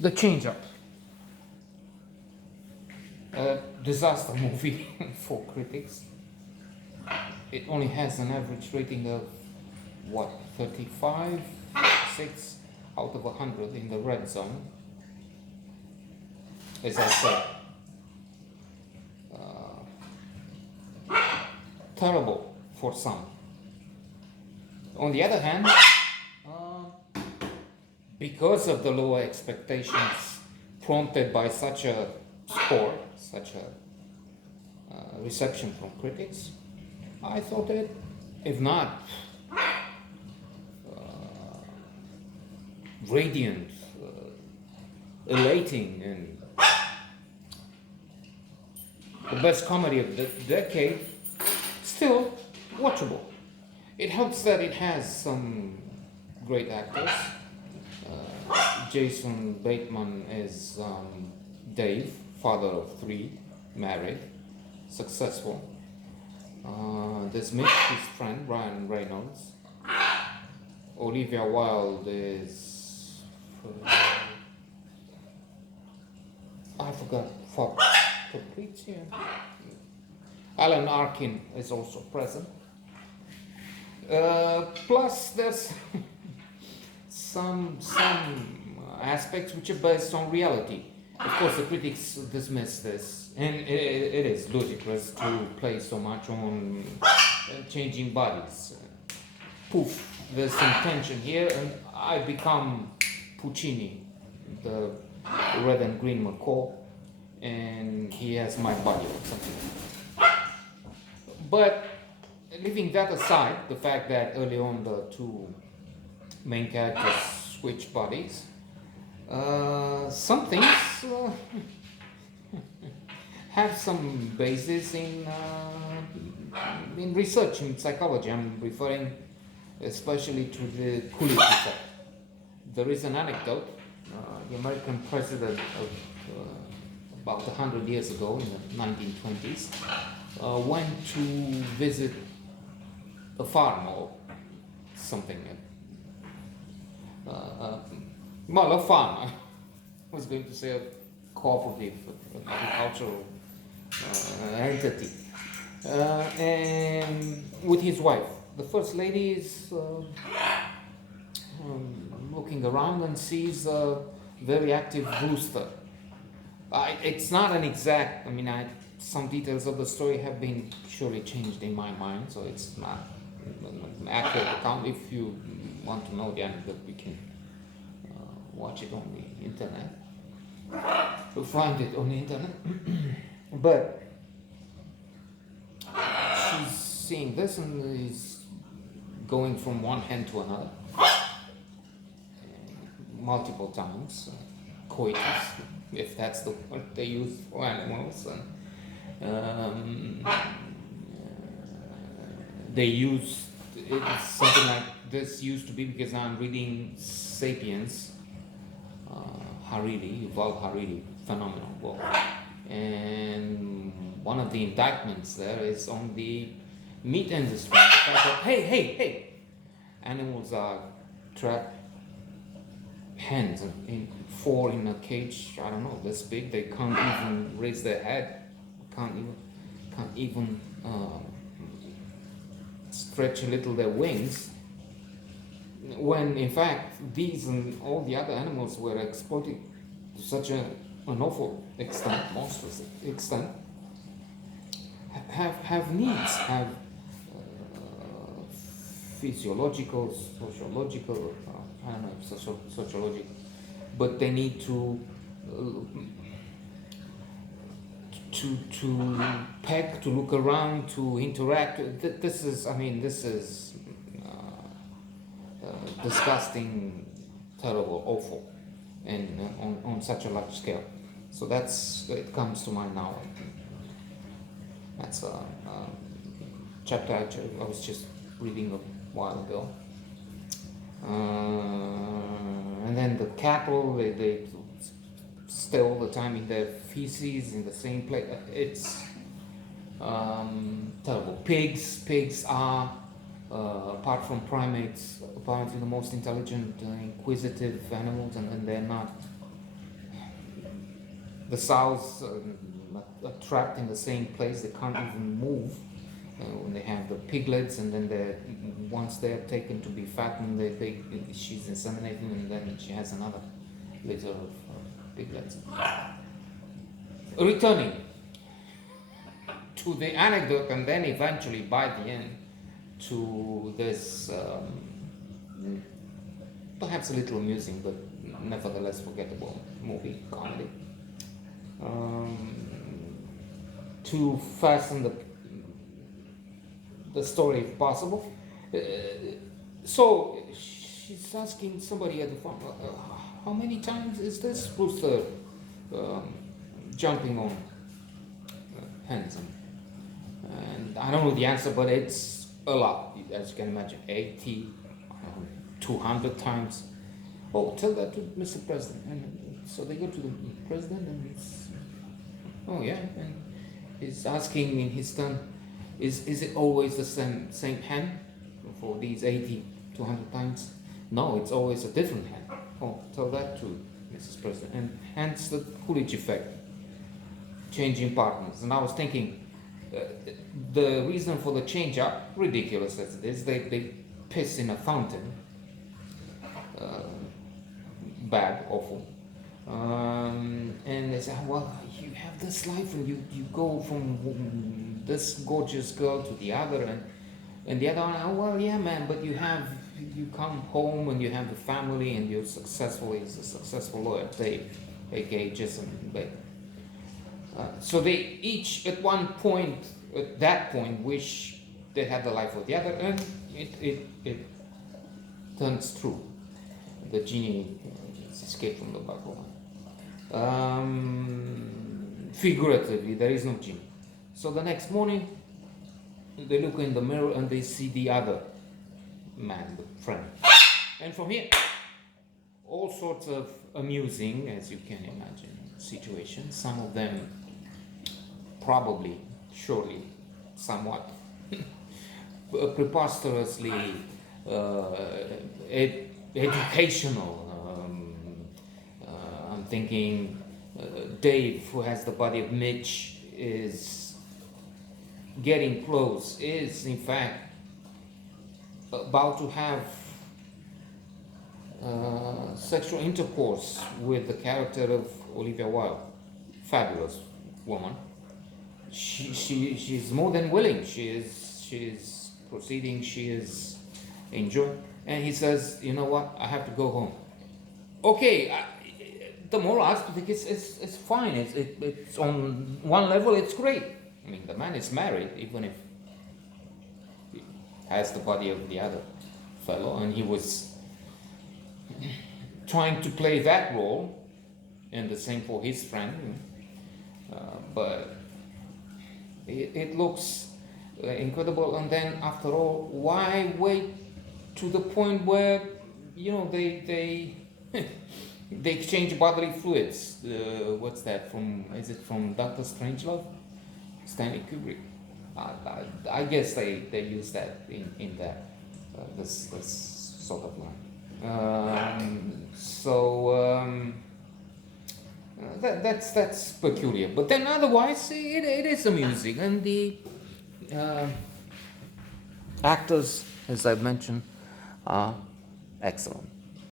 The Change Up. A disaster movie for critics. It only has an average rating of what, 35, 6 out of 100 in the red zone. As I said, terrible for some. On the other hand, because of the lower expectations prompted by such a score, such a reception from critics, I thought it, if not radiant, elating, and the best comedy of the decade, still watchable. It helps that it has some great actors. Jason Bateman is Dave, father of 3, married, successful. There's Mitch, his friend, Ryan Reynolds. Olivia Wilde is... I forgot. Fabrizio. Alan Arkin is also present. Plus, there's some aspects which are based on reality. Of course, the critics dismiss this, and it is ludicrous to play so much on changing bodies. Poof, there's some tension here, and I become Puccini, the red and green macaw, and he has my body or something. But leaving that aside, the fact that early on the 2 main characters switch bodies, some things have some basis in research in psychology. I'm referring especially to the Coolidge effect. There is an anecdote. The American president of about 100 years ago, in the 1920s, went to visit a farm or something. Well, a farm. I was going to say a cooperative, an agricultural entity. And with his wife. The first lady is looking around and sees a very active rooster. It's not an exact, some details of the story have been surely changed in my mind, so it's not an accurate account. If you want to know the anecdote, we can watch it on the internet. You'll find it on the internet. But she's seeing this and is going from one hand to another multiple times, coitus, if that's the word they use for animals. And they use it's something like this used to be, because I'm reading *Sapiens*, Hariri, Yuval Hariri, phenomenal book, and one of the indictments there is on the meat industry. The fact that, hey, animals are trapped, hens in 4 in a cage, I don't know, this big, they can't even raise their head, can't even stretch a little their wings, when in fact these and all the other animals were exploited to such an awful extent, monstrous extent, have needs, have physiological, sociological, I don't know if sociological, but they need to peck, to look around, to interact. This is disgusting, terrible, awful, and on such a large scale. So it comes to mind now. That's a chapter I was just reading a while ago. And then the cattle, they stay all the time in their feces in the same place. It's terrible. Pigs are, apart from primates, apparently the most intelligent, inquisitive animals, and they're not the sows are trapped in the same place. They can't even move. When they have the piglets, and then once they're taken to be fattened, she's inseminating, and then she has another litter of piglets. Returning to the anecdote, and then eventually by the end to this perhaps a little amusing but nevertheless forgettable movie comedy, to fasten the story if possible. So she's asking somebody at the farm, how many times is this rooster jumping on hens? And I don't know the answer, but it's a lot, as you can imagine, 80, 200 times. Oh, tell that to Mr. President. And so they go to the president, and oh yeah, and he's asking in his turn, is it always the same hen for these 80, 200 times? No, it's always a different hen. Oh, tell that to Mrs. President. And hence the Coolidge effect, changing partners. And I was thinking, the reason for the change up, ridiculous as it is, they piss in a fountain. Bad, awful. And they say, well, you have this life, and you go from this gorgeous girl to the other, and the other one, oh, well, yeah, man, but you come home and you have a family, and you're successful. He's a successful lawyer, Dave, aka Jason Baker. So they each at that point wish they had the life of the other, and it turns true. The genie escaped from the bottle. Figuratively, there is no genie. So the next morning, they look in the mirror and they see the other man, the friend. And from here, all sorts of amusing, as you can imagine, situations. Some of them probably, surely, somewhat preposterously educational. I'm thinking Dave, who has the body of Mitch, is getting close, is in fact about to have sexual intercourse with the character of Olivia Wilde. Fabulous woman. She's more than willing. She is proceeding. She is enjoying. And he says, you know what? I have to go home. Okay. The moral aspect is it's fine. It's on one level. It's great. I mean, the man is married, even if he has the body of the other fellow, and he was trying to play that role, and the same for his friend. But it looks incredible. And then, after all, why wait to the point where they they exchange bodily fluids? What's that from? Is it from Dr. Strangelove? Stanley Kubrick. I guess they use that in that this sort of line. That's peculiar. But then otherwise it is amusing, and the actors, as I've mentioned, are excellent.